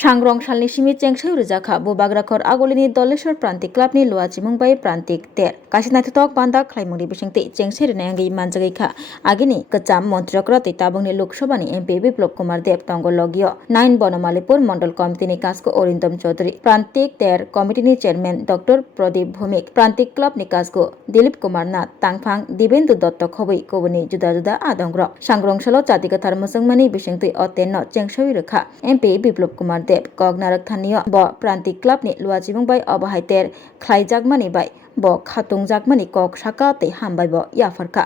सांग्रं सालनि सिमि चेंगसाय रोजाखा bo bagrakhor agolini dolleshwar prantik clubni luachimung bai prantik ter kasinaithok banda khlaimungni bisingti chengsai renangi manjagaikha agini kacham montrokra tei tabungni loksobani MP Biplop Kumar Dev tongo logio 9 Bonomalipur Mondol Committee ni kasko Orindom Chaudhary prantik ter committee ni chairman Dr Pradip Bhumik prantik club ni kasko Dilip Kumar Nath Tangphang Dibendu Dotto khobui kobuni juda juda adongrok sangrong salo jatikathar musangmani bisingti otenno chengsai rekha MP Biplop Kumar Dev Kognarak Thanio bo prantik club ni luachimung bai obahaiter khlaijagmani bai bo khatungjagmani kok saka tei hambai bo yafarka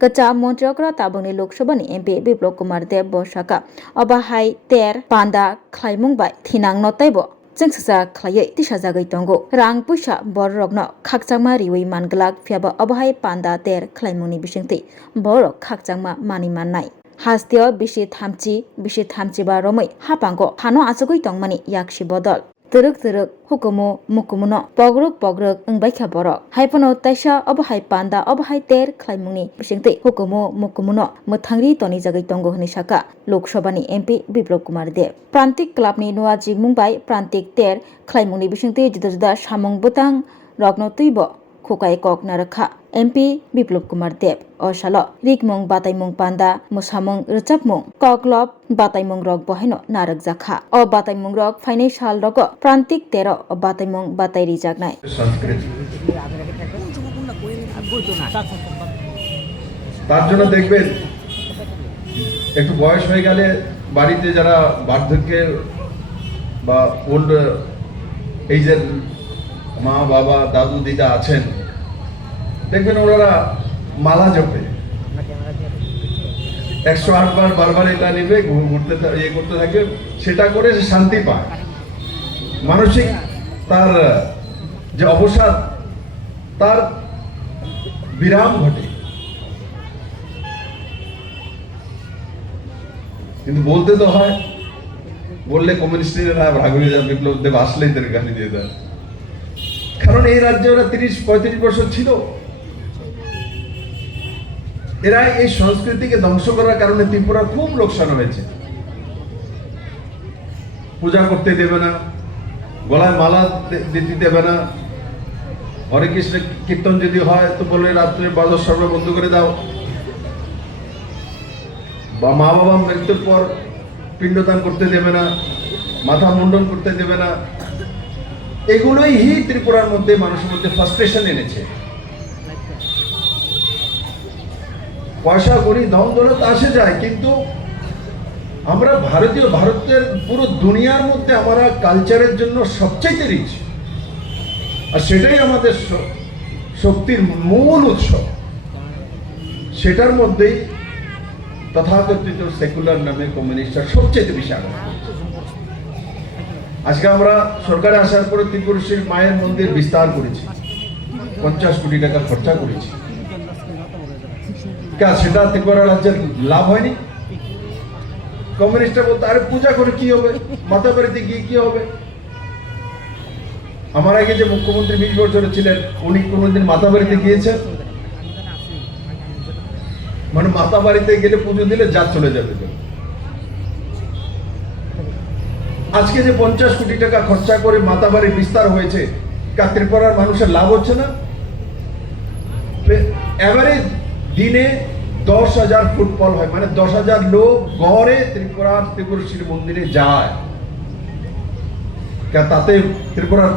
kacha montriokra tabungni loksabani MP Biplop Kumar Dev bo saka obahai ter panda khlaimung bai thinang notai bo chengsasa khlaiye tisajagai tongo rang puisa borrokno khakchangma riwi manglak phiaba obahai panda ter khlaimungni bisingti borok khakchangma mani mannai Hastio bisi thamchi ba romai hapango hano achugoi tongmani yakshi bodol teruk hukumu mukumuno pogrok engbaikha borok haipono taisa obahai panda obahai ter khlaimungni bisingti hukumu mukumuno muthangri toni jagai tongo hini saka Loksabani MP Biplop Kumar Dev prantik club ni nuaji mungbai prantik ter khlaimungni bisingti juda juda samung butang rokno tuibo khokai kok narakha MP Biplop Kumar Dev osalo rikmung bataimung panda musamung rechapmung koklop bataimung rok boheno narak jakha o bataimung rok phainai sal rogo prantik tero o bataimung batai rijaknai তার জন্য দেখবেন একটু বয়স হয়ে গেলে বাড়িতে যারা বার্ধক্যের বা ওল্ড এইজের মা বাবা দাদু দিদা আছেন দেখবেন ওরা মালা জপে 108 বার বারবার এটা নিবে ঘুরতে করতে থাকবে সেটা করে সে শান্তি পায় মানসিক তার যে অবসাদ তার বিরাম ঘটে কিন্তু বলতে তো হয় বললে কমিউনিস্টরা ভাগ হয়ে যাবে বিপ্লব দেব আসলেই তাদের গালি দিয়ে দেয় কারণ এই রাজ্যে ওরা 30-35 বছর ছিল এরা এই সংস্কৃতিকে ধ্বংস করার কারণে ত্রিপুরা খুব লোকসান হয়েছে পূজা করতে দেবে না গলায় মালা দিতে দেবে না হরে কৃষ্ণ কীর্তন যদি হয় তো বলে রাত্রে বাজার সর্ব বন্ধ করে দাও বা মা বাবা মৃত্যুর পর পিণ্ডদান করতে দেবে না মাথা মুন্ডন করতে দেবে না এগুলোই ত্রিপুরার মধ্যে মানুষের মধ্যে ফ্রাস্ট্রেশন এনেছে পয়সা করি ধন দৌলত আসে যায় কিন্তু আমরা ভারতের পুরো দুনিয়ার মধ্যে আমরা কালচারের জন্য সবচেয়ে রিচ আর সেটাই আমাদের শক্তির মূল উৎস সেটার মধ্যেই তথাকথিত সেকুলার নামে কমিউনিস্টরা সবচেয়ে বেশি আগ্রহ আজকে আমরা সরকারে আসার পরে ত্রিপুরেশ্বরী মায়ের মন্দির বিস্তার করেছি 50 কোটি টাকা খরচা করেছি সেটা ত্রিপুরা রাজ্যের লাভ হয়নি কমিউনিস্টরা বলতে আরে পূজা করে কি হবে মাতা বাড়িতে গিয়ে কি হবে আমার আগে যে মুখ্যমন্ত্রী 20 বছর ছিলেন উনি কোনোদিন মাতা বাড়িতে গিয়েছেন মানে মাতা বাড়িতে গেলে পুজো দিলে যা চলে যাবে আজকে যে 50 কোটি টাকা খরচা করে মাতা বাড়ি বিস্তার হয়েছে ত্রিপুরার মানুষের লাভ হচ্ছে না এভারেজ দিনে 10,000 ফুটফল হয় মানে 10,000 লোক গড়ে ত্রিপুরেশ্বরী মন্দিরে যায় তাতে ত্রিপুরার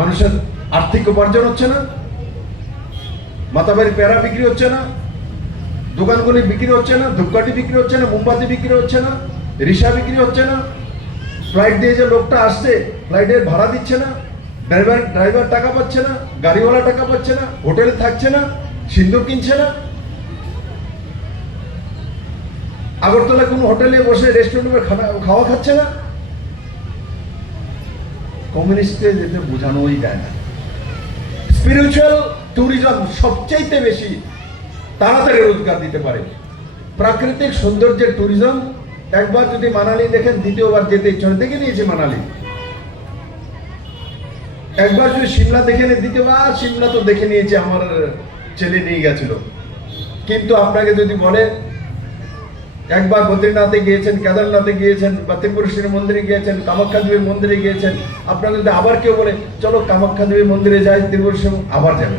মানুষের আর্থিক উপার্জন হচ্ছে না মাতাবাড়ির প্যারা বিক্রি হচ্ছে না দোকানগুলি বিক্রি হচ্ছে না ধূপকাঠি বিক্রি হচ্ছে না মোমবাতি বিক্রি হচ্ছে না রিক্সা বিক্রি হচ্ছে না ফ্লাইট দিয়ে যে লোকটা আসছে ফ্লাইটের ভাড়া দিচ্ছে না ড্রাইভার টাকা পাচ্ছে না গাড়িওয়ালা টাকা পাচ্ছে না হোটেলে থাকছে না সিন্দুর কিনছে না আগরতলা কোনো হোটেলে বসে রেস্টুরেন্টে খাওয়া খাচ্ছে না কমিউনিস্টকে যেতে বোঝানোই যায় না স্পিরিচুয়াল ট্যুরিজম সবচেয়ে বেশি তাড়াতাড়ি রোজগার দিতে পারে প্রাকৃতিক সৌন্দর্যের ট্যুরিজম একবার যদি মানালি দেখেন দ্বিতীয়বার যেতে ইচ্ছা হয় দেখে নিয়েছে মানালি একবার যদি সিমলা দেখে নিয়ে দ্বিতীয়বার সিমলা তো দেখে নিয়েছে আমার ছেলে নিয়ে গেছিল কিন্তু আপনাকে যদি বলে একবার বদ্রীনাথে গিয়েছেন, কেদারনাথে গিয়েছেন, বা ত্রিপুরেশ্বরী মন্দিরে গিয়েছেন, কামাখ্যা দেবীর মন্দিরে গিয়েছেন। আপনাদের আবার কেউ বলে চলো কামাখ্যা দেবীর মন্দিরে যাই, ত্রিপুরেশ্বরী, আবার যাবেন।